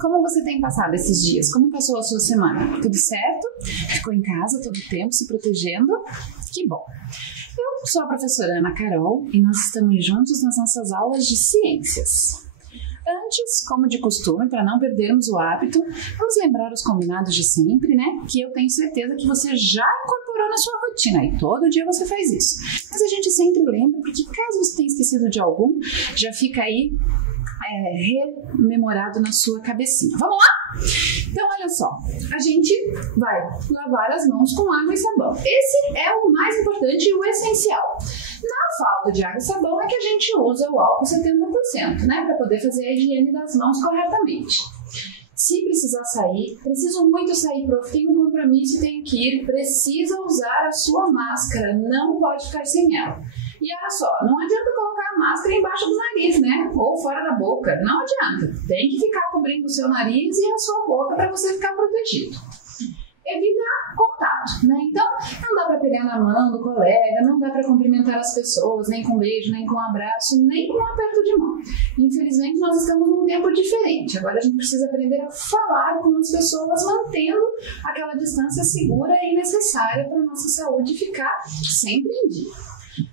Como você tem passado esses dias? Como passou a sua semana? Tudo certo? Ficou em casa todo o tempo se protegendo? Que bom! Eu sou a professora Ana Carol e nós estamos juntos nas nossas aulas de ciências. Antes, como de costume, para não perdermos o hábito, vamos lembrar os combinados de sempre, né? Que eu tenho certeza que você já incorporou na sua rotina e todo dia você faz isso. Mas a gente sempre lembra, porque caso você tenha esquecido de algum, já fica aí rememorado na sua cabecinha. Vamos lá? Então, olha só, a gente vai lavar as mãos com água e sabão. Esse é o mais importante e o essencial. Na falta de água e sabão é que a gente usa o álcool 70%, né? Para poder fazer a higiene das mãos corretamente. Se precisar sair, preciso muito sair, prof, tenho um compromisso, tenho que ir, precisa usar a sua máscara, não pode ficar sem ela. E olha só, não adianta colocar a máscara embaixo do nariz, né? Ou fora da boca, não adianta. Tem que ficar cobrindo o seu nariz e a sua boca para você ficar protegido. Evita contato, né? Então, não dá para pegar na mão do colega, não dá para cumprimentar as pessoas, nem com beijo, nem com abraço, nem com aperto de mão. Infelizmente, nós estamos num tempo diferente. Agora a gente precisa aprender a falar com as pessoas, mantendo aquela distância segura e necessária para a nossa saúde ficar sempre em dia.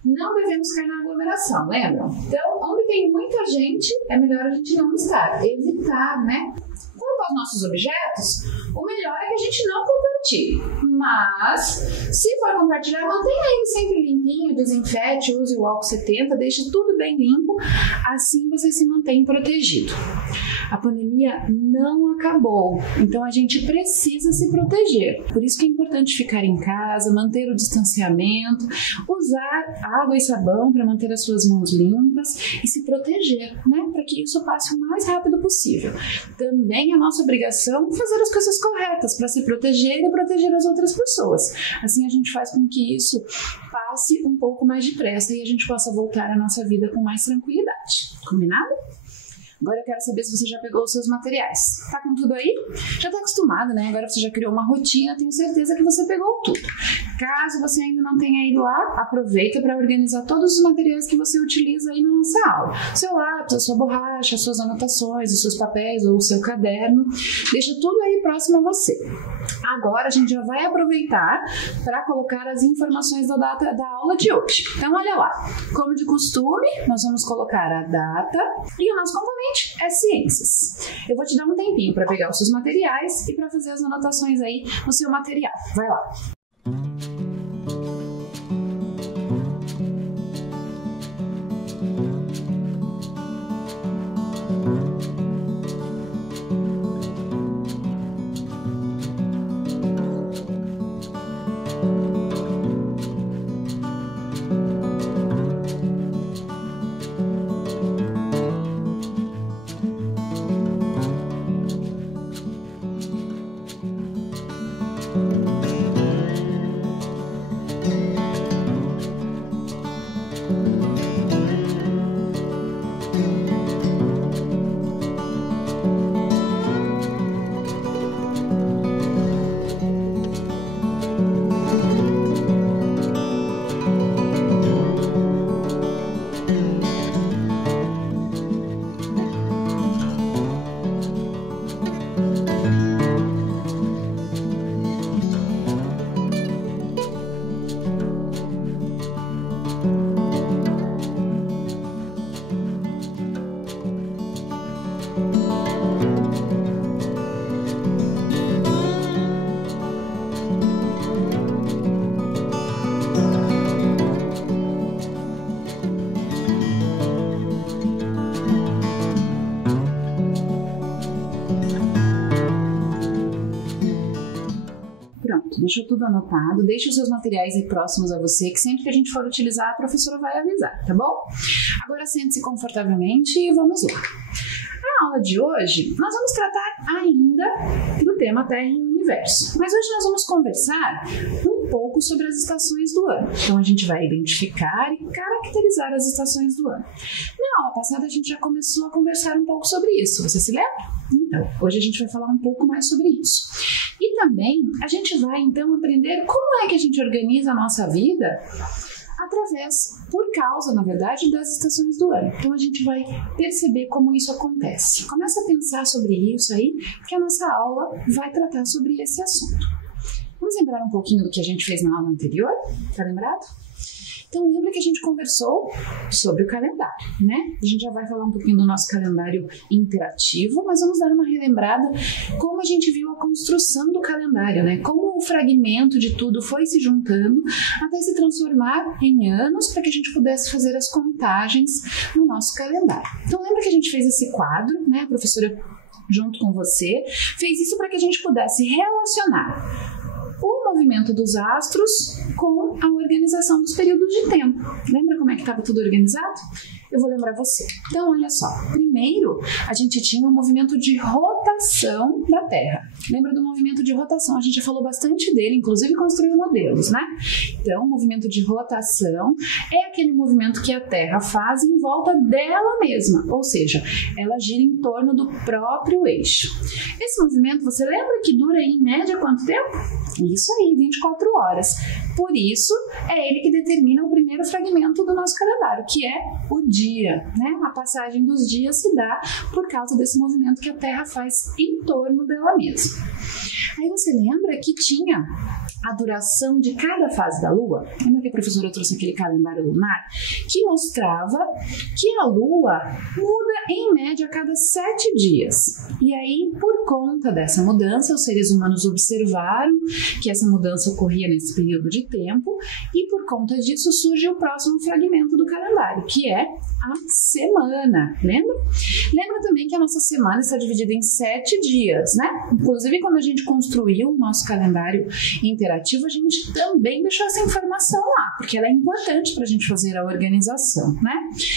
Não devemos ficar na aglomeração, lembram? Então, onde tem muita gente, é melhor a gente não estar, evitar, né? Quanto aos nossos objetos, o melhor é que a gente não compartilhe. Mas, se for compartilhar, mantenha ele sempre limpinho, desinfete, use o álcool 70, deixe tudo bem limpo, assim você se mantém protegido. A pandemia não acabou, então a gente precisa se proteger. Por isso que é importante ficar em casa, manter o distanciamento, usar água e sabão para manter as suas mãos limpas e se proteger, né? Para que isso passe o mais rápido possível. Também é nossa obrigação fazer as coisas corretas para se proteger e proteger as outras pessoas. Assim a gente faz com que isso passe um pouco mais depressa e a gente possa voltar à nossa vida com mais tranquilidade. Combinado? Agora eu quero saber se você já pegou os seus materiais. Tá com tudo aí? Já tá acostumado, né? Agora você já criou uma rotina, tenho certeza que você pegou tudo. Caso você ainda não tenha ido lá, aproveita para organizar todos os materiais que você utiliza aí na nossa aula. Seu lápis, a sua borracha, as suas anotações, os seus papéis ou o seu caderno. Deixa tudo aí próximo a você. Agora a gente já vai aproveitar para colocar as informações da data da aula de hoje. Então olha lá, como de costume, nós vamos colocar a data e o nosso componente é ciências. Eu vou te dar um tempinho para pegar os seus materiais e para fazer as anotações aí no seu material. Vai lá. Deixou tudo anotado, deixe os seus materiais aí próximos a você, que sempre que a gente for utilizar, a professora vai avisar, tá bom? Agora sente-se confortavelmente e vamos lá. Na aula de hoje, nós vamos tratar ainda do tema Terra e Universo, mas hoje nós vamos conversar um pouco sobre as estações do ano. Então a gente vai identificar e caracterizar as estações do ano. Na aula passada a gente já começou a conversar um pouco sobre isso, você se lembra? Então, hoje a gente vai falar um pouco mais sobre isso. E também a gente vai então aprender como é que a gente organiza a nossa vida através por causa, na verdade, das estações do ano. Então a gente vai perceber como isso acontece. Começa a pensar sobre isso aí, que a nossa aula vai tratar sobre esse assunto. Vamos lembrar um pouquinho do que a gente fez na aula anterior? Tá lembrado? Então, lembra que a gente conversou sobre o calendário, né? A gente já vai falar um pouquinho do nosso calendário interativo, mas vamos dar uma relembrada como a gente viu a construção do calendário, né? Como o fragmento de tudo foi se juntando até se transformar em anos para que a gente pudesse fazer as contagens no nosso calendário. Então, lembra que a gente fez esse quadro, né? A professora, junto com você, fez isso para que a gente pudesse relacionar o movimento dos astros com a organização dos períodos de tempo. Lembra como é que estava tudo organizado? Eu vou lembrar você. Então, olha só. Primeiro, a gente tinha um movimento de rotação da Terra. Lembra do movimento de rotação? A gente já falou bastante dele, inclusive construiu modelos, né? Então, o movimento de rotação é aquele movimento que a Terra faz em volta dela mesma, ou seja, ela gira em torno do próprio eixo. Esse movimento, você lembra que dura em média quanto tempo? Isso aí, 24 horas. Por isso, é ele que determina o primeiro fragmento do nosso calendário, que é o dia, né? A passagem dos dias se dá por causa desse movimento que a Terra faz em torno dela mesma. Aí você lembra que tinha a duração de cada fase da Lua? Lembra que a professora trouxe aquele calendário lunar? Que mostrava que a Lua muda em média a cada 7 dias. E aí, por conta dessa mudança, os seres humanos observaram que essa mudança ocorria nesse período de tempo e por conta disso surge o próximo fragmento do calendário, que é a semana, lembra? Lembra também que a nossa semana está dividida em 7 dias, né? Inclusive, quando a gente construiu o nosso calendário interativo, a gente também deixou essa informação lá, porque ela é importante para a gente fazer a organização, né?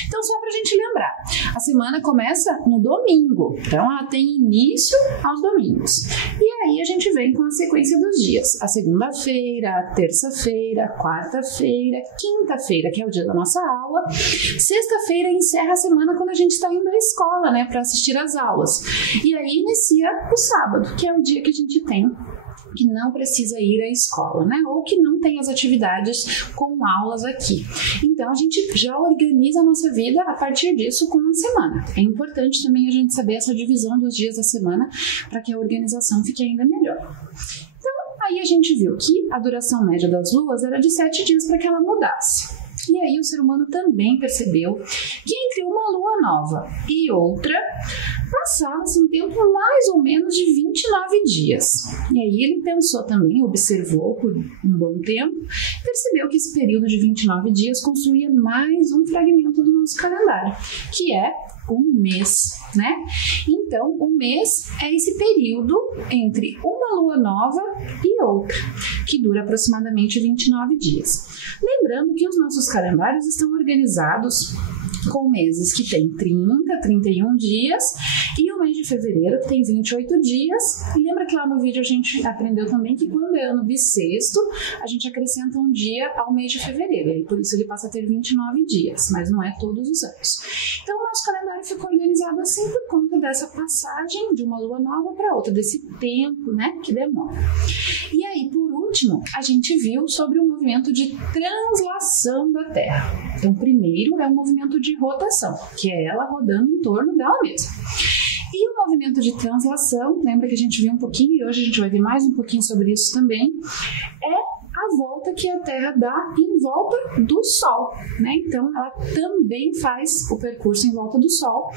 Então, só para a gente lembrar, a semana começa no domingo, então ela tem início aos domingos. E aí a gente vem com a sequência dos dias, a segunda-feira, a terça-feira, a quarta-feira, quinta-feira, que é o dia da nossa aula, sexta-feira encerra a semana quando a gente está indo à escola, né, para assistir às aulas. E aí inicia o sábado, que é o dia que a gente tem que não precisa ir à escola, né? Ou que não tem as atividades com aulas aqui. Então, a gente já organiza a nossa vida a partir disso com uma semana. É importante também a gente saber essa divisão dos dias da semana para que a organização fique ainda melhor. Então, aí a gente viu que a duração média das luas era de 7 dias para que ela mudasse. E aí o ser humano também percebeu que entre uma lua nova e outra passava-se um tempo mais ou menos de 29 dias. E aí ele pensou também, observou por um bom tempo, percebeu que esse período de 29 dias construía mais um fragmento do nosso calendário, que é o mês, né? Então, o mês é esse período entre uma lua nova e outra, que dura aproximadamente 29 dias. Lembrando que os nossos calendários estão organizados com meses que tem 30, 31 dias e o mês de fevereiro que tem 28 dias. E lembra que lá no vídeo a gente aprendeu também que quando é ano bissexto, a gente acrescenta um dia ao mês de fevereiro. E por isso ele passa a ter 29 dias, mas não é todos os anos. Então o nosso calendário ficou organizado assim por conta dessa passagem de uma lua nova para outra, desse tempo, né, que demora. E aí, por último, a gente viu sobre o movimento de translação da Terra. Então, primeiro é o movimento de rotação, que é ela rodando em torno dela mesma. E o movimento de translação, lembra que a gente viu um pouquinho e hoje a gente vai ver mais um pouquinho sobre isso também, é a volta que a Terra dá em volta do Sol, né? Então, ela também faz o percurso em volta do Sol.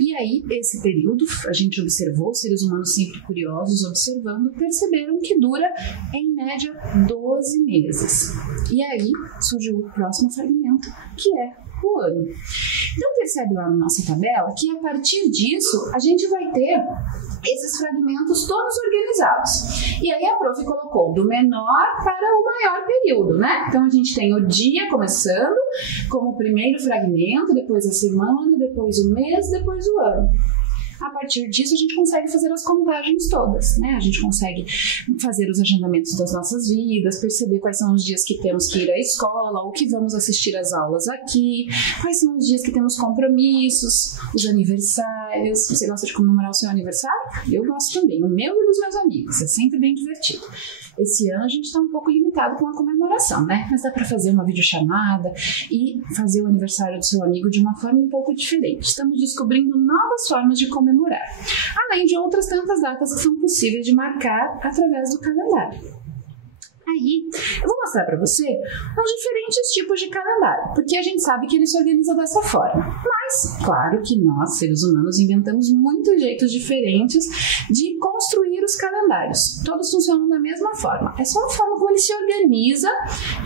E aí, esse período, a gente observou, os seres humanos sempre curiosos, observando, perceberam que dura, em média, 12 meses. E aí, surgiu o próximo fragmento, que é o ano. Então, percebe lá na nossa tabela que, a partir disso, a gente vai ter esses fragmentos todos organizados. E aí a prof colocou do menor para o maior período, né? Então a gente tem o dia começando como o primeiro fragmento, depois a semana, depois o mês, depois o ano. A partir disso, a gente consegue fazer as contagens todas, né? A gente consegue fazer os agendamentos das nossas vidas, perceber quais são os dias que temos que ir à escola, ou que vamos assistir às aulas aqui, quais são os dias que temos compromissos, os aniversários. Você gosta de comemorar o seu aniversário? Eu gosto também, o meu e dos meus amigos, é sempre bem divertido. Esse ano a gente está um pouco limitado com a comemoração, né? Mas dá para fazer uma videochamada e fazer o aniversário do seu amigo de uma forma um pouco diferente. Estamos descobrindo novas formas de comemorar, além de outras tantas datas que são possíveis de marcar através do calendário. Aí, eu vou mostrar para você os diferentes tipos de calendário, porque a gente sabe que ele se organiza dessa forma. Mas, claro que nós, seres humanos, inventamos muitos jeitos diferentes de construir os calendários. Todos funcionam da mesma forma. É só a forma como ele se organiza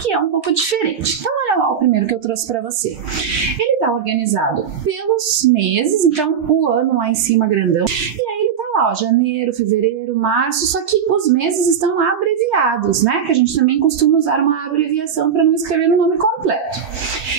que é um pouco diferente. Então, olha lá o primeiro que eu trouxe para você. Ele está organizado pelos meses, então o ano lá em cima grandão. E aí ele tá lá, ó, janeiro, fevereiro, março, só que os meses estão abreviados, né? Que a gente também costuma usar uma abreviação para não escrever o nome completo.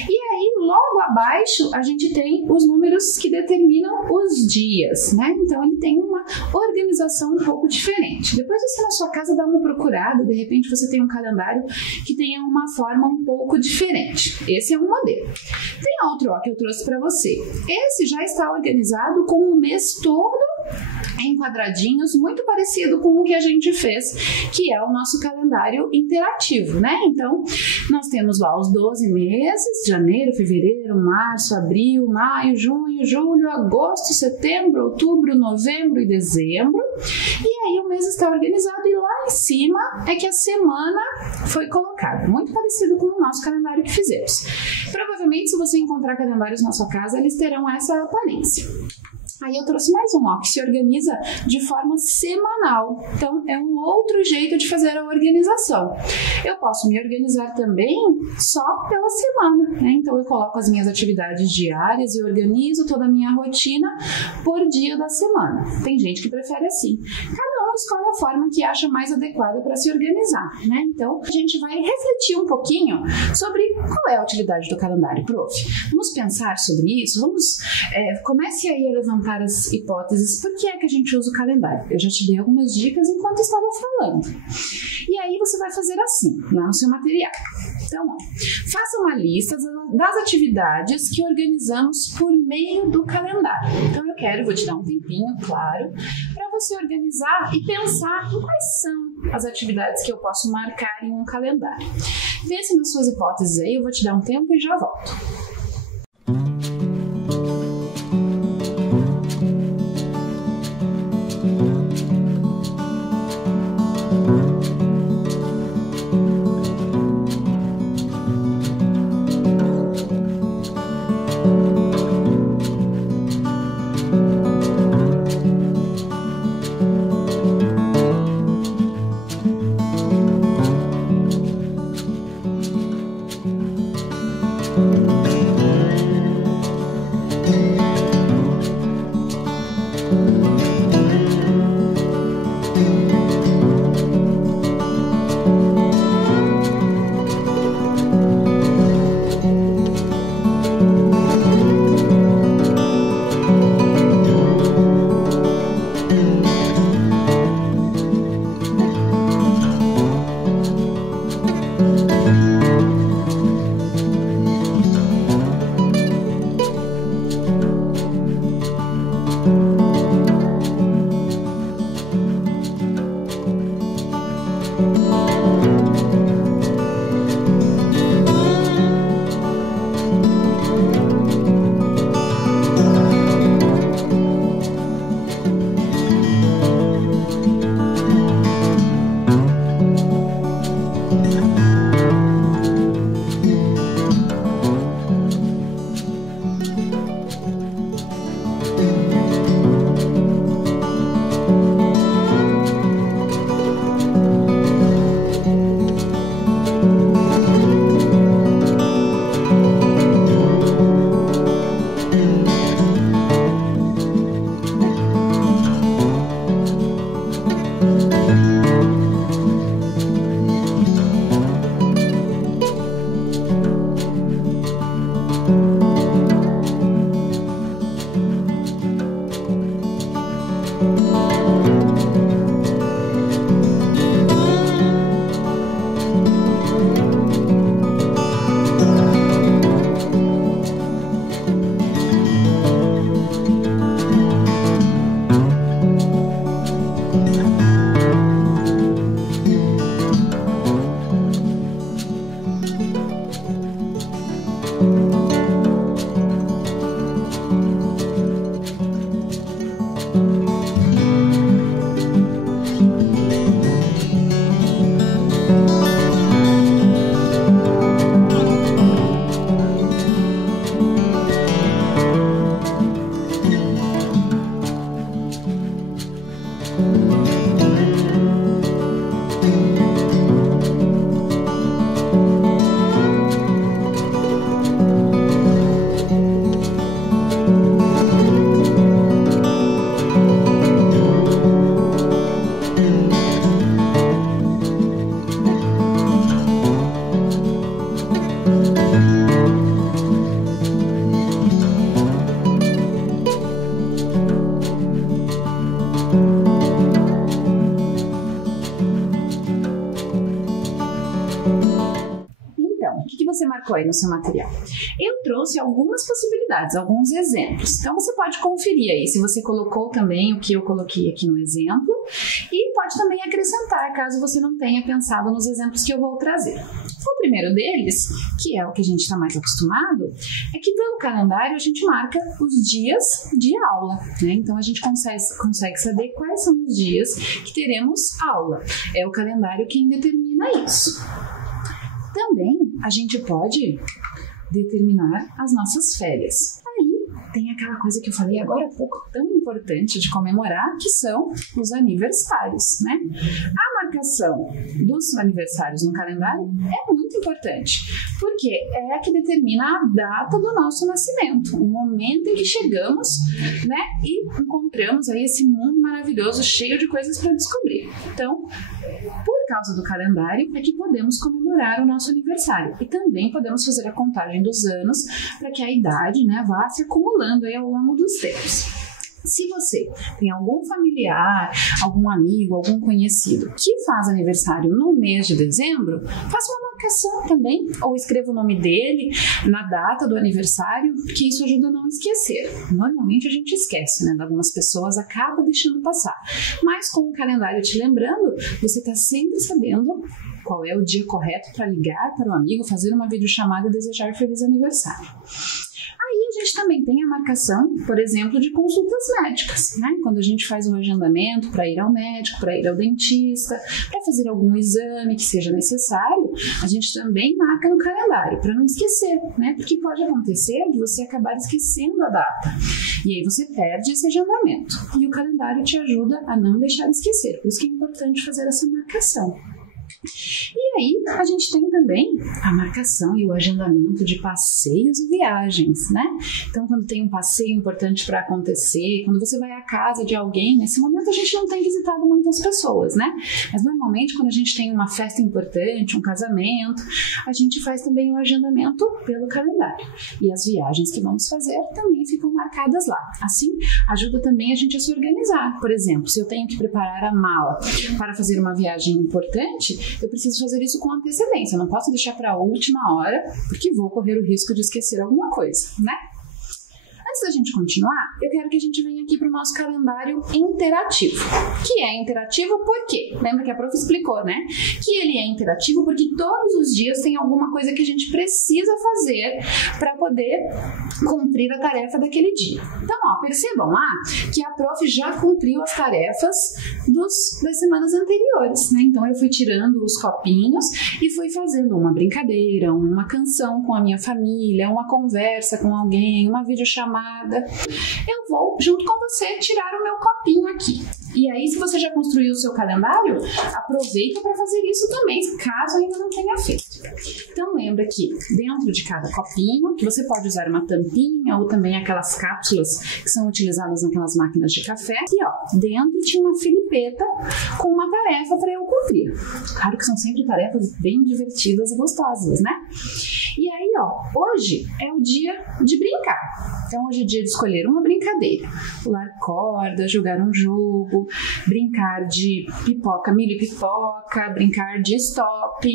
E aí, logo abaixo, a gente tem os números que determinam os dias, né? Então, ele tem uma organização um pouco diferente. Depois você na sua casa dá uma procurada, de repente você tem um calendário que tenha uma forma um pouco diferente. Esse é um modelo. Tem outro, ó, que eu trouxe para você. Esse já está organizado com o mês todo em quadradinhos, muito parecido com o que a gente fez, que é o nosso calendário interativo, né? Então, nós temos lá os 12 meses, janeiro, fevereiro, março, abril, maio, junho, julho, agosto, setembro, outubro, novembro e dezembro. E aí o mês está organizado e lá em cima é que a semana foi colocada, muito parecido com o nosso calendário que fizemos. Provavelmente, se você encontrar calendários na sua casa, eles terão essa aparência. Aí eu trouxe mais um, ó, que se organiza de forma semanal. Então, é um outro jeito de fazer a organização. Eu posso me organizar também só pela semana, né? Então, eu coloco as minhas atividades diárias e organizo toda a minha rotina por dia da semana. Tem gente que prefere assim. Cada um escolhe a forma que acha mais adequada para se organizar, né? Então, a gente vai refletir um pouquinho sobre qual é a utilidade do calendário, prof. Vamos pensar sobre isso? Comece aí a levantar as hipóteses. Por que é que a gente usa o calendário? Eu já te dei algumas dicas enquanto estava falando. E aí você vai fazer assim, lá no seu material. Então, ó, faça uma lista das atividades que organizamos por meio do calendário. Então, vou te dar um tempinho, claro, para você organizar e pensar em quais são as atividades que eu posso marcar em um calendário. Pense nas suas hipóteses aí, eu vou te dar um tempo e já volto. Você marcou aí no seu material? Eu trouxe algumas possibilidades, alguns exemplos. Então você pode conferir aí se você colocou também o que eu coloquei aqui no exemplo e pode também acrescentar caso você não tenha pensado nos exemplos que eu vou trazer. O primeiro deles, que é o que a gente está mais acostumado, é que pelo calendário a gente marca os dias de aula, né? Então a gente consegue saber quais são os dias que teremos aula. É o calendário quem determina isso. Também a gente pode determinar as nossas férias. Aí tem aquela coisa que eu falei agora há pouco, tão importante de comemorar, que são os aniversários, né? A marcação dos aniversários no calendário é muito importante, porque é a que determina a data do nosso nascimento, o momento em que chegamos, né? E encontramos aí esse mundo maravilhoso, cheio de coisas para descobrir. Então, por causa do calendário, é que podemos comemorar o nosso aniversário. E também podemos fazer a contagem dos anos para que a idade, né, vá se acumulando aí ao longo dos tempos. Se você tem algum familiar, algum amigo, algum conhecido que faz aniversário no mês de dezembro, faça uma marcação também, ou escreva o nome dele na data do aniversário, porque isso ajuda a não esquecer. Normalmente a gente esquece, né? Algumas pessoas acabam deixando passar. Mas com o calendário te lembrando, você está sempre sabendo qual é o dia correto para ligar para o amigo, fazer uma videochamada e desejar feliz aniversário. Aí a gente também tem a marcação, por exemplo, de consultas médicas, né? Quando a gente faz um agendamento para ir ao médico, para ir ao dentista, para fazer algum exame que seja necessário, a gente também marca no calendário, para não esquecer, né? Porque pode acontecer de você acabar esquecendo a data. E aí você perde esse agendamento. E o calendário te ajuda a não deixar de esquecer. Por isso que é importante fazer essa marcação. E aí a gente tem também a marcação e o agendamento de passeios e viagens, né? Então quando tem um passeio importante para acontecer, quando você vai à casa de alguém, nesse momento a gente não tem visitado muitas pessoas, né? Mas normalmente quando a gente tem uma festa importante, um casamento, a gente faz também o agendamento pelo calendário. E as viagens que vamos fazer também ficam marcadas lá. Assim, ajuda também a gente a se organizar. Por exemplo, se eu tenho que preparar a mala para fazer uma viagem importante, eu preciso fazer isso com antecedência, eu não posso deixar para a última hora, porque vou correr o risco de esquecer alguma coisa, né? Antes da gente continuar, eu quero que a gente venha aqui para o nosso calendário interativo. Que é interativo por quê? Lembra que a prof explicou, né? Que ele é interativo porque todos os dias tem alguma coisa que a gente precisa fazer para poder cumprir a tarefa daquele dia. Então, ó, percebam lá que a prof já cumpriu as tarefas das semanas anteriores, né? Então, eu fui tirando os copinhos e fui fazendo uma brincadeira, uma canção com a minha família, uma conversa com alguém, uma videochamada. Eu vou, junto com você, tirar o meu copinho aqui. E aí, se você já construiu o seu calendário, aproveita para fazer isso também, caso ainda não tenha feito. Então, lembra que dentro de cada copinho, que você pode usar uma tampinha ou também aquelas cápsulas que são utilizadas naquelas máquinas de café. E ó, dentro tinha uma filipeta com uma tarefa para eu cumprir. Claro que são sempre tarefas bem divertidas e gostosas, né? E aí, ó, hoje é o dia de brincar. Então, hoje é dia de escolher uma brincadeira. Pular corda, jogar um jogo, brincar de pipoca, milho e pipoca, brincar de stop.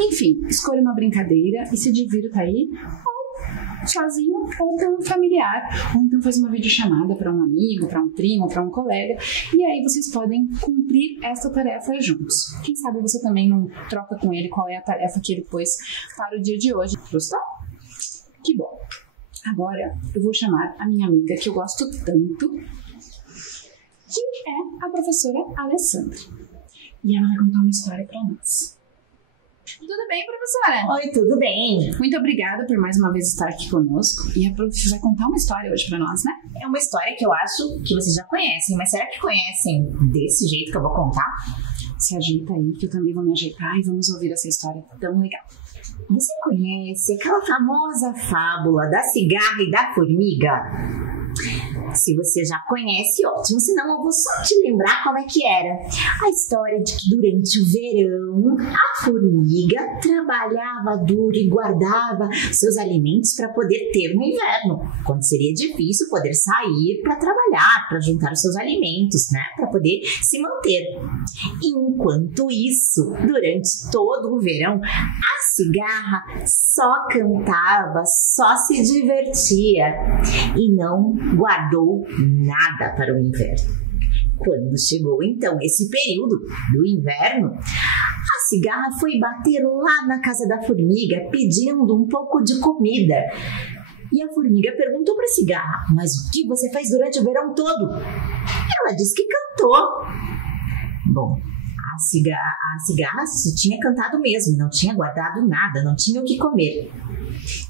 Enfim, escolha uma brincadeira e se divirta aí, ou sozinho, ou com um familiar. Ou então faz uma videochamada para um amigo, para um primo, para um colega. E aí vocês podem cumprir essa tarefa juntos. Quem sabe você também não troca com ele qual é a tarefa que ele pôs para o dia de hoje. Gostou? Que bom! Agora eu vou chamar a minha amiga que eu gosto tanto, que é a professora Alessandra. E ela vai contar uma história para nós. Tudo bem, professora? Oi, tudo bem? Muito obrigada por mais uma vez estar aqui conosco. E a prof vai contar uma história hoje pra nós, né? É uma história que eu acho que vocês já conhecem, mas será que conhecem desse jeito que eu vou contar? Se ajeita aí, que eu também vou me ajeitar e vamos ouvir essa história tão legal. Você conhece aquela famosa fábula da cigarra e da formiga? Se você já conhece, ótimo. Senão eu vou só te lembrar como é que era. A história de que durante o verão a formiga trabalhava duro e guardava seus alimentos para poder ter no inverno, quando seria difícil poder sair para trabalhar, para juntar os seus alimentos, né, para poder se manter. Enquanto isso, durante todo o verão, a cigarra só cantava, só se divertia e não guardou nada para o inverno. Quando chegou então esse período do inverno, a cigarra foi bater lá na casa da formiga pedindo um pouco de comida. E a formiga perguntou para a cigarra: mas o que você faz durante o verão todo? Ela disse que cantou. Bom, a cigarra tinha cantado mesmo, não tinha guardado nada, não tinha o que comer.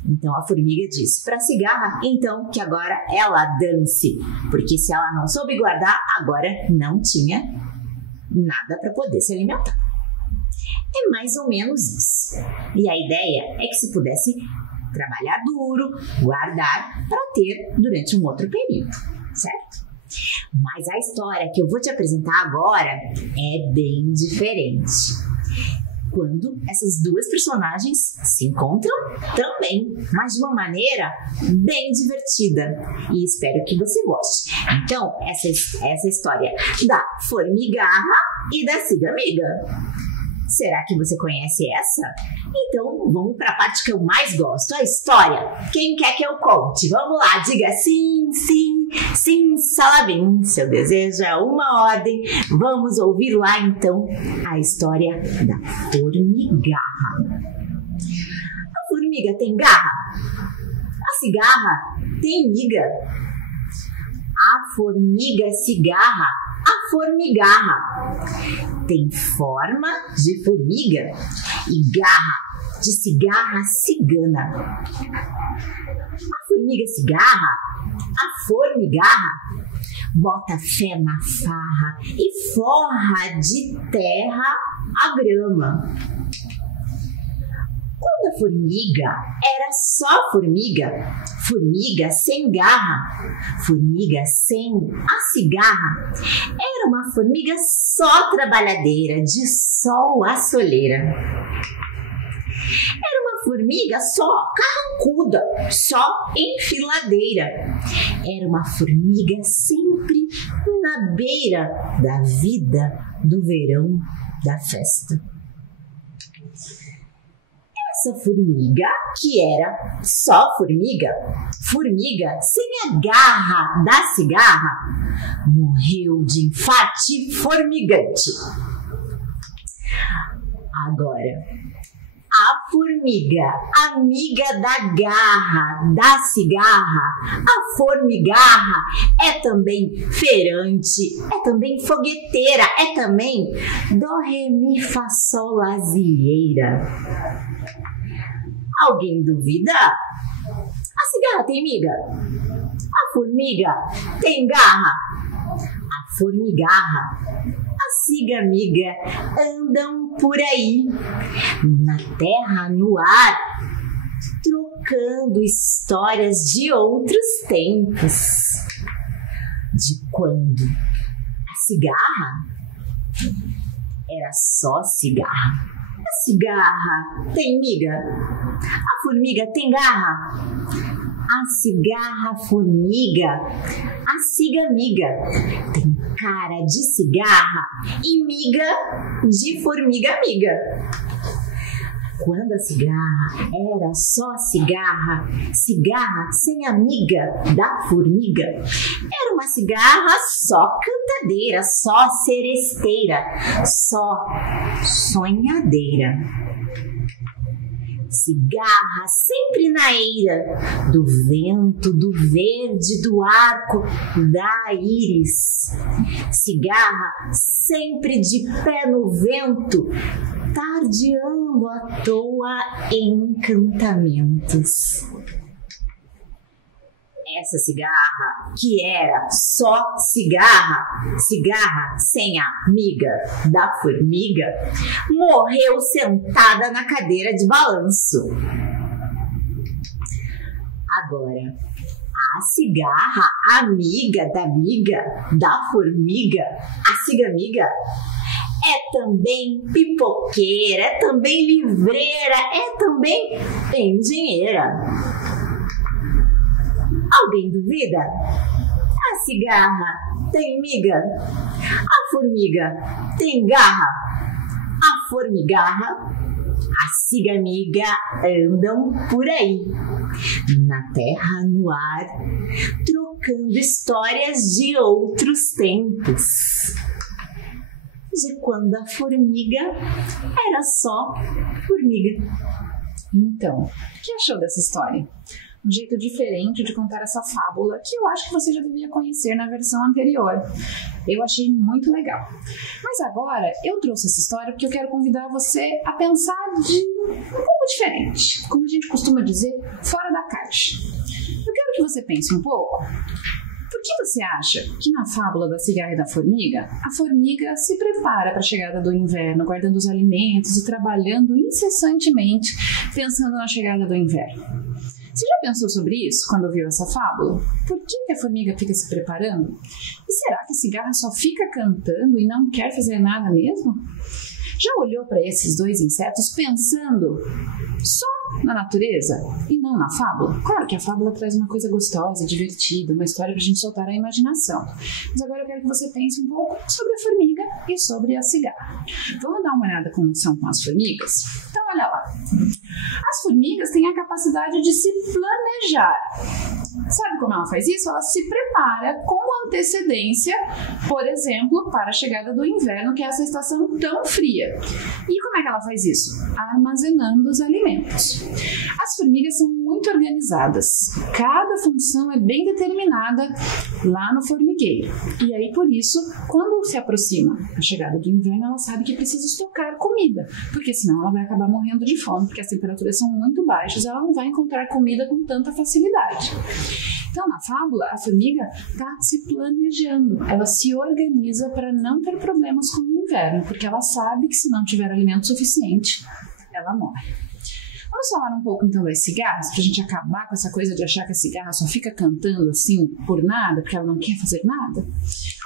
Então a formiga disse para a cigarra, então, que agora ela dance, porque se ela não soube guardar, agora não tinha nada para poder se alimentar. É mais ou menos isso. E a ideia é que se pudesse trabalhar duro, guardar para ter durante um outro período, certo? Mas a história que eu vou te apresentar agora é bem diferente. Quando essas duas personagens se encontram também, mas de uma maneira bem divertida. E espero que você goste. Então, essa história da formigarra e da cigamiga. Será que você conhece essa? Então, vamos para a parte que eu mais gosto, a história. Quem quer que eu conte? Vamos lá, diga sim, sim, sim, salabim. Seu desejo é uma ordem. Vamos ouvir lá, então, a história da formigarra. A formiga tem garra? A cigarra tem miga? A formiga cigarra, a formigarra, tem forma de formiga e garra de cigarra cigana. A formiga cigarra, a formigarra, bota fé na farra e forra de terra a grama. Quando a formiga era só formiga, formiga sem garra, formiga sem a cigarra, era uma formiga só trabalhadeira, de sol a soleira. Era uma formiga só carrancuda, só enfiladeira. Era uma formiga sempre na beira da vida, do verão, da festa. Essa formiga, que era só formiga, formiga sem a garra da cigarra, morreu de infarte formigante. Agora, a formiga, amiga da garra da cigarra, a formigarra é também feirante, é também fogueteira, é também dó, ré, mi, fá, sol, lazieira. Alguém duvida? A cigarra tem miga? A formiga tem garra? A formigarra, a cigamiga andam por aí, na terra, no ar, trocando histórias de outros tempos. De quando a cigarra era só cigarra. A cigarra tem miga? A formiga tem garra? A cigarra formiga, a cigamiga, tem cara de cigarra e miga de formiga amiga. Quando a cigarra era só cigarra, cigarra sem amiga da formiga, era uma cigarra só cantadeira, só seresteira, só sonhadeira. Cigarra sempre na eira do vento, do verde, do arco, da íris. Cigarra sempre de pé no vento, tardeando à toa em encantamentos. Essa cigarra, que era só cigarra sem a amiga da formiga, morreu sentada na cadeira de balanço. Agora, a cigarra amiga da formiga, a cigamiga, é também pipoqueira, é também livreira, é também engenheira. Alguém duvida? A cigarra tem miga, a formiga tem garra, a formigarra, a cigamiga andam por aí, na terra, no ar, trocando histórias de outros tempos. De quando a formiga era só formiga. Então, o que achou dessa história? Um jeito diferente de contar essa fábula que eu acho que você já devia conhecer na versão anterior. Eu achei muito legal. Mas agora eu trouxe essa história porque eu quero convidar você a pensar de um pouco diferente. Como a gente costuma dizer, fora da caixa. Eu quero que você pense um pouco. Por que você acha que na fábula da cigarra e da formiga, a formiga se prepara para a chegada do inverno, guardando os alimentos e trabalhando incessantemente, pensando na chegada do inverno? Você já pensou sobre isso quando ouviu essa fábula? Por que a formiga fica se preparando? E será que a cigarra só fica cantando e não quer fazer nada mesmo? Já olhou para esses dois insetos pensando só na natureza e não na fábula? Claro que a fábula traz uma coisa gostosa, divertida, uma história para a gente soltar a imaginação. Mas agora eu quero que você pense um pouco sobre a formiga e sobre a cigarra. Vamos dar uma olhada como são com as formigas? Então olha lá. As formigas têm a capacidade de se planejar. Sabe como ela faz isso? Ela se prepara com antecedência, por exemplo, para a chegada do inverno, que é essa estação tão fria. E como é que ela faz isso? Armazenando os alimentos. As formigas são muito organizadas. Cada função é bem determinada lá no formigueiro. E aí, por isso, quando se aproxima a chegada do inverno, ela sabe que precisa estocar comida, porque senão ela vai acabar morrendo de fome, porque as temperaturas são muito baixas, ela não vai encontrar comida com tanta facilidade. Então, na fábula, a formiga está se planejando, ela se organiza para não ter problemas com o inverno, porque ela sabe que se não tiver alimento suficiente, ela morre. Vamos falar um pouco então das cigarras, para a gente acabar com essa coisa de achar que a cigarra só fica cantando assim por nada, porque ela não quer fazer nada?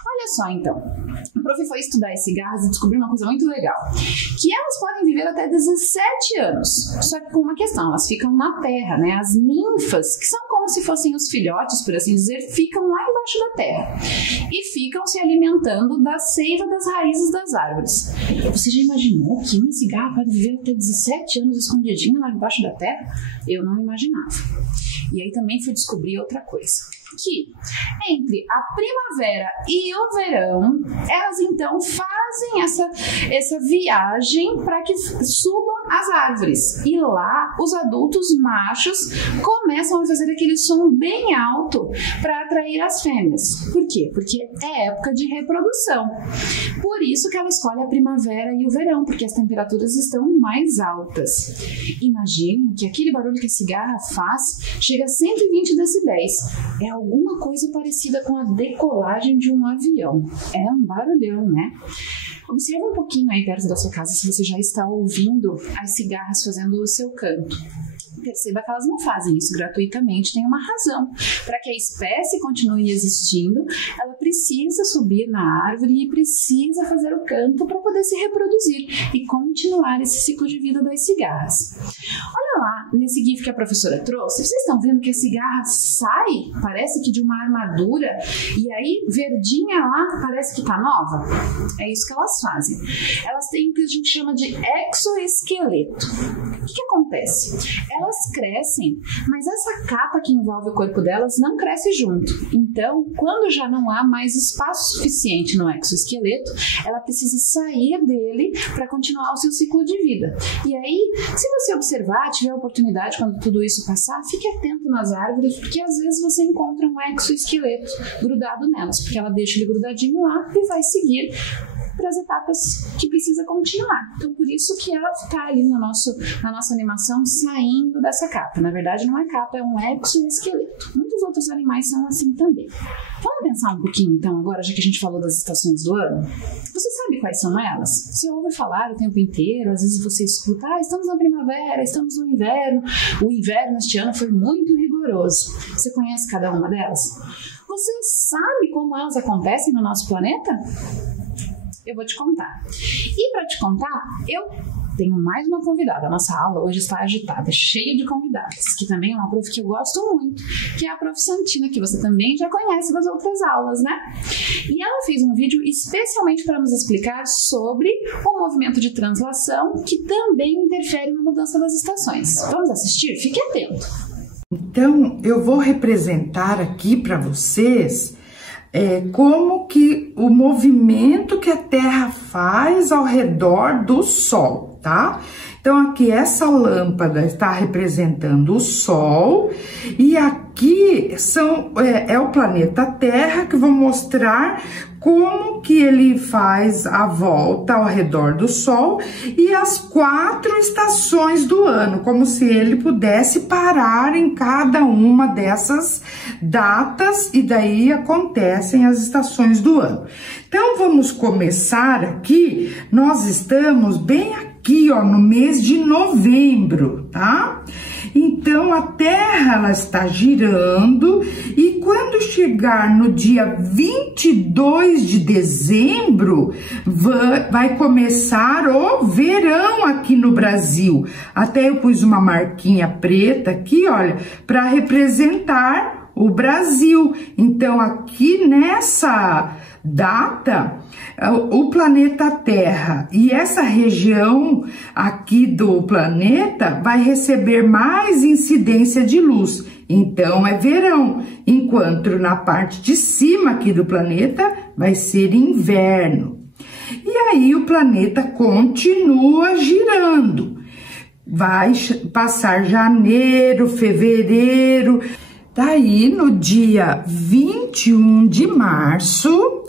Olha só então, o prof foi estudar as cigarras e descobriu uma coisa muito legal, que elas podem viver até 17 anos, só que com uma questão, elas ficam na terra, né? As ninfas, que são como se fossem os filhotes, por assim dizer, ficam lá embaixo da terra e ficam se alimentando da seiva das raízes das árvores. Você já imaginou que uma cigarra pode viver até 17 anos escondidinha lá embaixo da terra? Eu não imaginava. E aí também fui descobrir outra coisa, que entre a primavera e o verão, elas então fazem essa viagem para que subam as árvores. E lá, os adultos machos começam a fazer aquele som bem alto para atrair as fêmeas. Por quê? Porque é época de reprodução. Por isso que ela escolhe a primavera e o verão, porque as temperaturas estão mais altas. Imagine que aquele barulho que a cigarra faz chega a 120 decibéis. É alguma coisa parecida com a decolagem de um avião. É um barulhão, né? Observe um pouquinho aí perto da sua casa se você já está ouvindo as cigarras fazendo o seu canto. Perceba que elas não fazem isso gratuitamente, tem uma razão. Para que a espécie continue existindo, ela precisa subir na árvore e precisa fazer o canto para poder se reproduzir e continuar esse ciclo de vida das cigarras. Olha lá, nesse GIF que a professora trouxe, vocês estão vendo que a cigarra sai, parece que de uma armadura, e aí verdinha lá parece que está nova? É isso que elas fazem. Elas têm o que a gente chama de exoesqueleto. O que acontece? Elas crescem, mas essa capa que envolve o corpo delas não cresce junto. Então, quando já não há mais espaço suficiente no exoesqueleto, ela precisa sair dele para continuar o seu ciclo de vida. E aí, se você observar, tiver a oportunidade quando tudo isso passar, fique atento nas árvores, porque às vezes você encontra um exoesqueleto grudado nelas, porque ela deixa ele grudadinho lá e vai seguir para as etapas que precisa continuar. Então, por isso que ela está ali na nossa animação saindo dessa capa. Na verdade, não é capa, é um exoesqueleto. Muitos outros animais são assim também. Vamos pensar um pouquinho, então, agora, já que a gente falou das estações do ano? Você sabe quais são elas? Você ouve falar o tempo inteiro, às vezes você escuta, estamos na primavera, estamos no inverno. O inverno este ano foi muito rigoroso. Você conhece cada uma delas? Você sabe como elas acontecem no nosso planeta? Eu vou te contar. E para te contar, eu tenho mais uma convidada. A nossa aula hoje está agitada, cheia de convidadas, que também é uma prof que eu gosto muito, que é a prof Santina, que você também já conhece das outras aulas, né? E ela fez um vídeo especialmente para nos explicar sobre o movimento de translação, que também interfere na mudança das estações. Vamos assistir? Fique atento. Então, eu vou representar aqui para vocês como que o movimento que a Terra faz ao redor do Sol, tá? Então, aqui essa lâmpada está representando o Sol e aqui é o planeta Terra, que vou mostrar como que ele faz a volta ao redor do Sol e as 4 estações do ano, como se ele pudesse parar em cada uma dessas datas e daí acontecem as estações do ano. Então, vamos começar aqui, nós estamos bem aqui, ó, no mês de novembro, tá? Então, a Terra, ela está girando e quando chegar no dia 22 de dezembro, vai começar o verão aqui no Brasil. Até eu pus uma marquinha preta aqui, olha, para representar o Brasil. Então, aqui nessa data, o planeta Terra e essa região aqui do planeta vai receber mais incidência de luz. Então, é verão, enquanto na parte de cima aqui do planeta vai ser inverno. E aí o planeta continua girando. Vai passar janeiro, fevereiro. Daí, no dia 21 de março,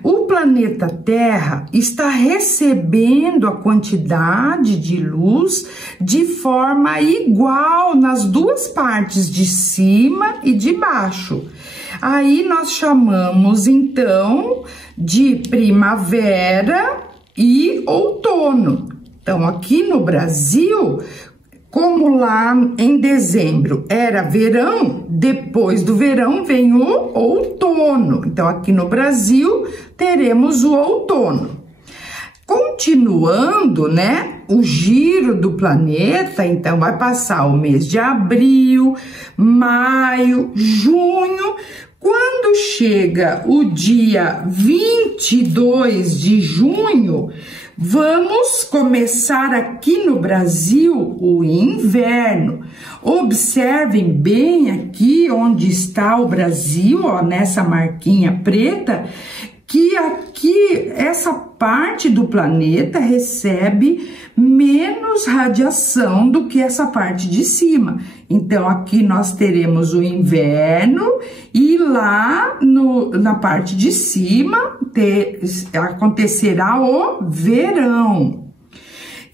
o planeta Terra está recebendo a quantidade de luz de forma igual nas duas partes, de cima e de baixo. Aí nós chamamos então de primavera e outono. Então, aqui no Brasil, como lá em dezembro era verão, depois do verão vem o outono. Então, aqui no Brasil, teremos o outono. Continuando, né, o giro do planeta, então vai passar o mês de abril, maio, junho. Quando chega o dia 22 de junho, vamos começar aqui no Brasil o inverno. Observem bem aqui onde está o Brasil, ó, nessa marquinha preta, que aqui essa parte do planeta recebe menos radiação do que essa parte de cima. Então, aqui nós teremos o inverno e lá na parte de cima acontecerá o verão.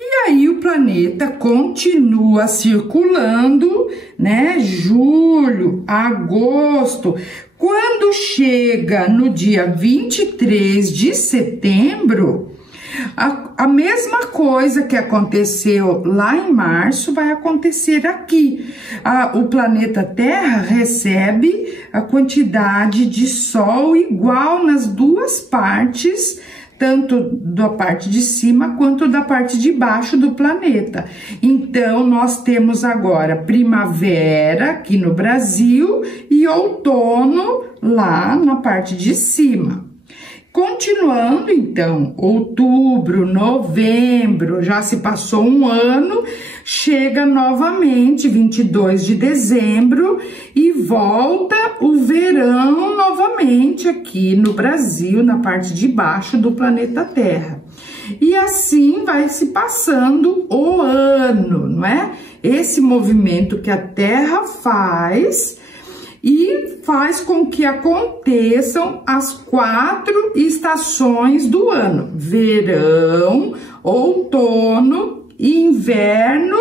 E aí o planeta continua circulando, né? Julho, agosto. Quando chega no dia 23 de setembro, a mesma coisa que aconteceu lá em março vai acontecer aqui. O planeta Terra recebe a quantidade de Sol igual nas duas partes, tanto da parte de cima quanto da parte de baixo do planeta. Então, nós temos agora primavera aqui no Brasil e outono lá na parte de cima. Continuando, então, outubro, novembro, já se passou um ano, chega novamente 22 de dezembro e volta o verão novamente aqui no Brasil, na parte de baixo do planeta Terra. E assim vai se passando o ano, não é? Esse movimento que a Terra faz e faz com que aconteçam as 4 estações do ano: verão, outono, inverno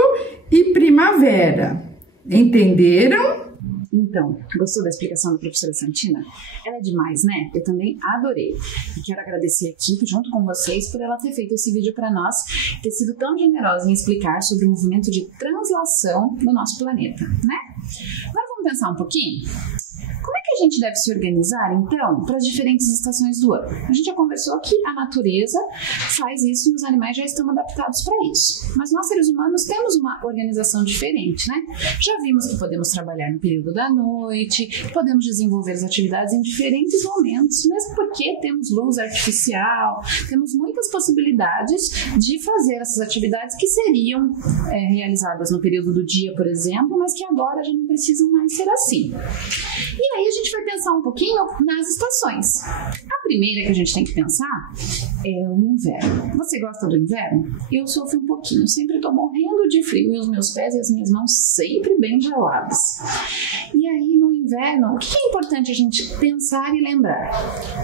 e primavera. Entenderam? Então, gostou da explicação da professora Santina? Ela é demais, né? Eu também adorei. E quero agradecer aqui, junto com vocês, por ela ter feito esse vídeo para nós, ter sido tão generosa em explicar sobre o movimento de translação do nosso planeta, né? Agora vamos pensar um pouquinho? Como é que a gente deve se organizar, então, para as diferentes estações do ano? A gente já conversou que a natureza faz isso e os animais já estão adaptados para isso. Mas nós, seres humanos, temos uma organização diferente, né? Já vimos que podemos trabalhar no período da noite, que podemos desenvolver as atividades em diferentes momentos, mesmo porque temos luz artificial, temos muitas possibilidades de fazer essas atividades que seriam realizadas no período do dia, por exemplo, mas que agora já não precisam mais ser assim. E aí a gente vai pensar um pouquinho nas estações. A primeira que a gente tem que pensar é o inverno. Você gosta do inverno? Eu sofro um pouquinho, sempre estou morrendo de frio e os meus pés e as minhas mãos sempre bem geladas. E aí no inverno, o que é importante a gente pensar e lembrar?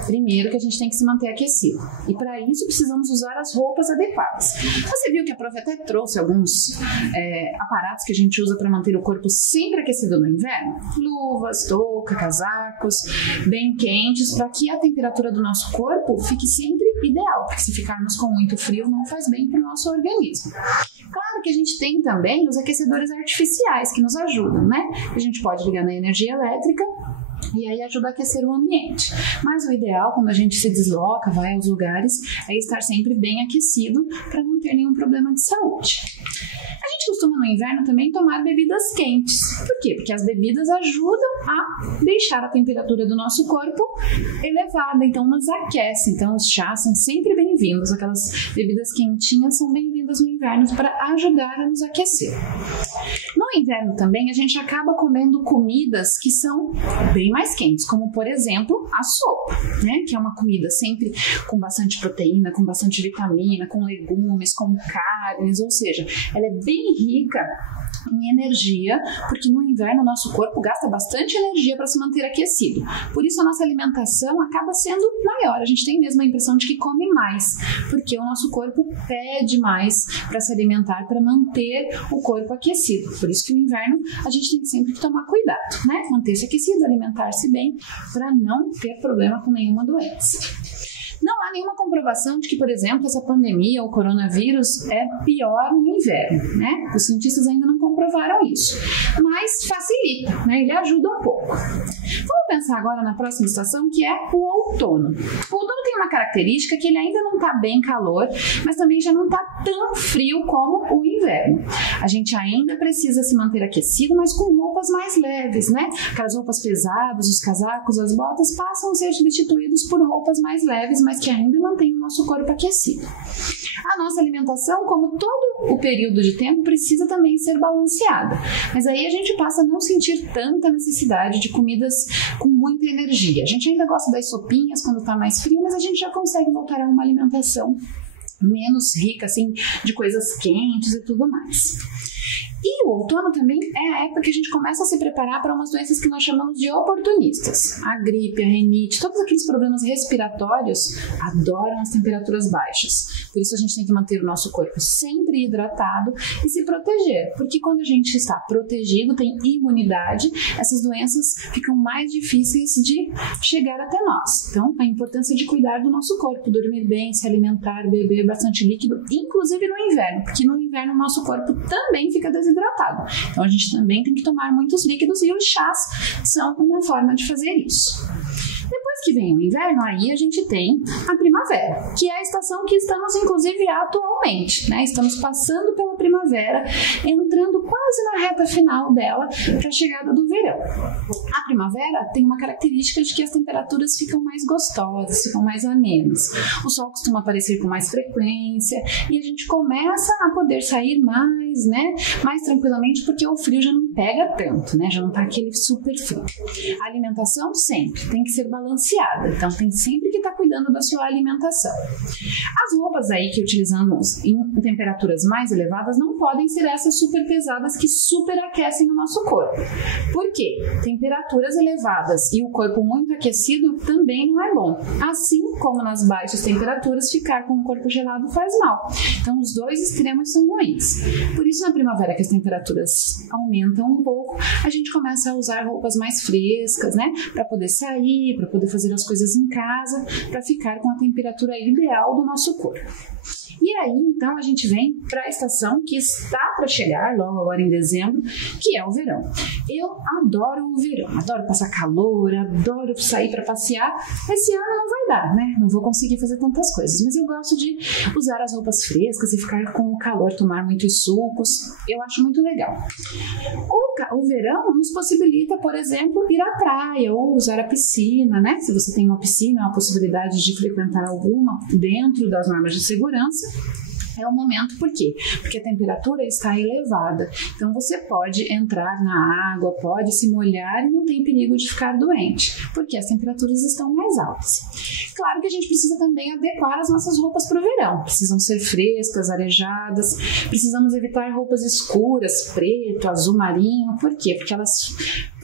Primeiro que a gente tem que se manter aquecido. E para isso precisamos usar as roupas adequadas. Você viu que a prof até trouxe alguns aparatos que a gente usa para manter o corpo sempre aquecido no inverno? Luvas, touca, casacos, bem quentes, para que a temperatura do nosso corpo fique sempre ideal, porque se ficarmos com muito frio não faz bem para o nosso organismo. Claro que a gente tem também os aquecedores artificiais que nos ajudam, né? A gente pode ligar na energia elétrica e aí ajuda a aquecer o ambiente. Mas o ideal, quando a gente se desloca, vai aos lugares, é estar sempre bem aquecido para não ter nenhum problema de saúde. A gente costuma no inverno também tomar bebidas quentes. Por quê? Porque as bebidas ajudam a deixar a temperatura do nosso corpo elevada, então nos aquece. Então os chás são sempre bem-vindos, aquelas bebidas quentinhas são bem-vindas no inverno para ajudar a nos aquecer. No inverno também a gente acaba comendo comidas que são bem mais quentes, como por exemplo a sopa, né? Que é uma comida sempre com bastante proteína, com bastante vitamina, com legumes, com carnes, ou seja, ela é bem rica em energia, porque no inverno o nosso corpo gasta bastante energia para se manter aquecido. Por isso a nossa alimentação acaba sendo maior. A gente tem mesmo a impressão de que come mais, porque o nosso corpo pede mais para se alimentar, para manter o corpo aquecido. Por isso que no inverno a gente tem sempre que tomar cuidado, né? Manter-se aquecido, alimentar-se bem, para não ter problema com nenhuma doença. Não há nenhuma comprovação de que, por exemplo, essa pandemia ou coronavírus é pior no inverno, né? Os cientistas ainda não comprovaram isso, mas facilita, né? Ele ajuda um pouco. Vamos pensar agora na próxima estação, que é o outono. O outono tem uma característica que ele ainda não está bem calor, mas também já não está tão frio como o inverno. A gente ainda precisa se manter aquecido, mas com roupas mais leves, né? Aquelas roupas pesadas, os casacos, as botas passam a ser substituídos por roupas mais leves, mas que ainda mantém o nosso corpo aquecido. A nossa alimentação, como todo o período de tempo, precisa também ser balanceada. Mas aí a gente passa a não sentir tanta necessidade de comidas com muita energia. A gente ainda gosta das sopinhas quando está mais frio, mas a gente já consegue voltar a uma alimentação menos rica, assim, de coisas quentes e tudo mais. E o outono também é a época que a gente começa a se preparar para umas doenças que nós chamamos de oportunistas. A gripe, a rinite, todos aqueles problemas respiratórios adoram as temperaturas baixas. Por isso a gente tem que manter o nosso corpo sempre hidratado e se proteger. Porque quando a gente está protegido, tem imunidade, essas doenças ficam mais difíceis de chegar até nós. Então, a importância de cuidar do nosso corpo, dormir bem, se alimentar, beber bastante líquido, inclusive no inverno. Porque no inverno o nosso corpo também fica desidratado. Então a gente também tem que tomar muitos líquidos e os chás são uma forma de fazer isso. Depois Depois que vem o inverno, aí a gente tem a primavera, que é a estação que estamos, inclusive, atualmente, né? Estamos passando pela primavera, entrando quase na reta final dela para a chegada do verão. A primavera tem uma característica de que as temperaturas ficam mais gostosas, ficam mais amenas. O sol costuma aparecer com mais frequência e a gente começa a poder sair mais, né? Mais tranquilamente, porque o frio já não pega tanto, né? Já não tá aquele super frio. A alimentação sempre tem que ser balanceada, então tem sempre que estar cuidando da sua alimentação. As roupas aí que utilizamos em temperaturas mais elevadas não podem ser essas super pesadas que superaquecem o nosso corpo. Por quê? Temperaturas elevadas e o corpo muito aquecido também não é bom. Assim como nas baixas temperaturas, ficar com o corpo gelado faz mal. Então, os dois extremos são ruins. Por isso, na primavera, que as temperaturas aumentam um pouco, a gente começa a usar roupas mais frescas, né? Para poder sair, para poder fazer as coisas em casa, para ficar com a temperatura ideal do nosso corpo. E aí, então, a gente vem para a estação que está para chegar, logo agora em dezembro, que é o verão. Eu adoro o verão, adoro passar calor, adoro sair para passear. Esse ano não vai dar, né? Não vou conseguir fazer tantas coisas, mas eu gosto de usar as roupas frescas e ficar com o calor, tomar muitos sucos. Eu acho muito legal. O verão nos possibilita, por exemplo, ir à praia ou usar a piscina, né? Se você tem uma piscina, uma possibilidade de frequentar alguma dentro das normas de segurança, é o momento. Por quê? Porque a temperatura está elevada. Então, você pode entrar na água, pode se molhar e não tem perigo de ficar doente, porque as temperaturas estão mais altas. Claro que a gente precisa também adequar as nossas roupas para o verão. Precisam ser frescas, arejadas. Precisamos evitar roupas escuras, preto, azul marinho. Por quê? Porque elas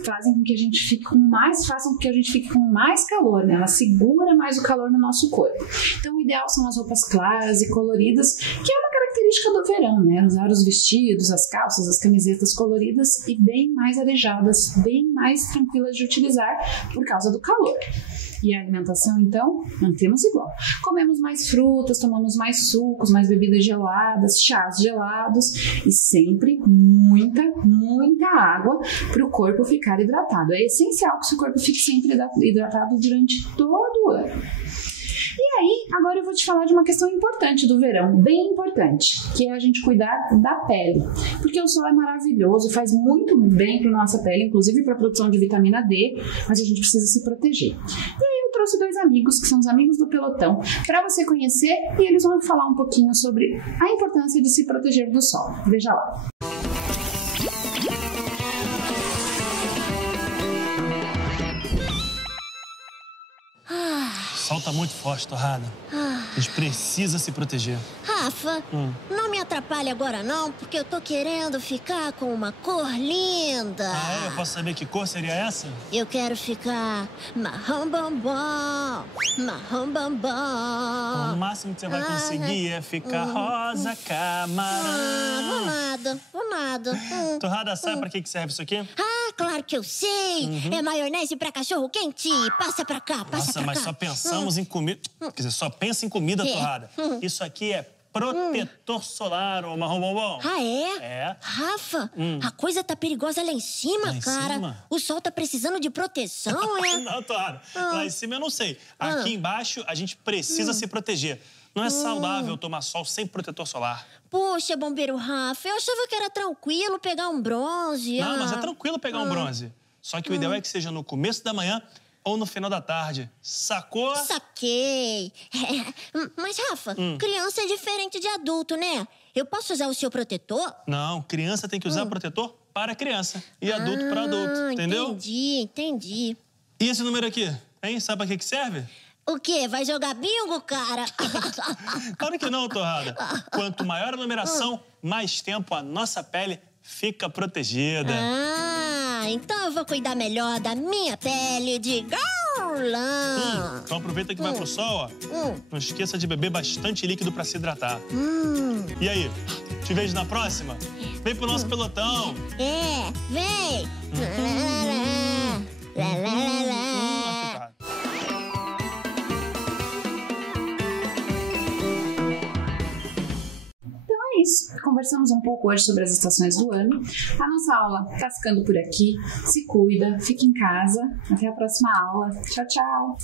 fazem com que a gente fique com mais calor, né? Ela segura mais o calor no nosso corpo. Então, o ideal são as roupas claras e coloridas, que é uma característica do verão, né? Usar os vestidos, as calças, as camisetas coloridas e bem mais arejadas, bem mais tranquilas de utilizar por causa do calor. E a alimentação, então, mantemos igual. Comemos mais frutas, tomamos mais sucos, mais bebidas geladas, chás gelados e sempre muita água para o corpo ficar hidratado. É essencial que o seu corpo fique sempre hidratado durante todo o ano. E aí, agora eu vou te falar de uma questão importante do verão, bem importante, que é a gente cuidar da pele. Porque o sol é maravilhoso, faz muito bem para a nossa pele, inclusive para a produção de vitamina D, mas a gente precisa se proteger. E aí eu trouxe dois amigos, que são os amigos do pelotão, para você conhecer, e eles vão falar um pouquinho sobre a importância de se proteger do sol. Veja lá. O sol tá muito forte, Torrada. A gente precisa se proteger. Rafa, não me atrapalhe agora não, porque eu tô querendo ficar com uma cor linda. Ah, é? Eu posso saber que cor seria essa? Eu quero ficar marrom bombom, marrom bombom. O máximo que você vai conseguir é ficar rosa camarão. Vou nada. Torrada, sabe pra que serve isso aqui? Ah, claro que eu sei. É maionese pra cachorro quente. Passa pra cá, passa pra cá. Nossa, mas só pensamos em comida. Quer dizer, só pensa em comida, Torrada. Isso aqui é protetor solar, ô marrom bombom. Ah, é? É. Rafa, a coisa tá perigosa lá em cima, lá em cara. Cima? O sol tá precisando de proteção, é? Não, Torrada. Lá em cima eu não sei. Aqui embaixo a gente precisa se proteger. Não é saudável tomar sol sem protetor solar. Poxa, bombeiro Rafa, eu achava que era tranquilo pegar um bronze. Não, mas é tranquilo pegar um bronze. Só que o ideal é que seja no começo da manhã ou no final da tarde. Sacou? Saquei. Mas, Rafa, criança é diferente de adulto, né? Eu posso usar o seu protetor? Não, criança tem que usar protetor para criança e adulto para adulto, entendeu? Entendi. E esse número aqui, hein? Sabe pra que serve? O quê? Vai jogar bingo, cara? Claro que não, Torrada. Quanto maior a numeração, mais tempo a nossa pele fica protegida. Ah, então eu vou cuidar melhor da minha pele de gaulã. Então aproveita que vai pro sol, ó. Não esqueça de beber bastante líquido pra se hidratar. E aí, te vejo na próxima? Vem pro nosso pelotão. É, vem. conversamos um pouco hoje sobre as estações do ano. A nossa aula tá ficando por aqui. Se cuida, fica em casa. Até a próxima aula. Tchau, tchau!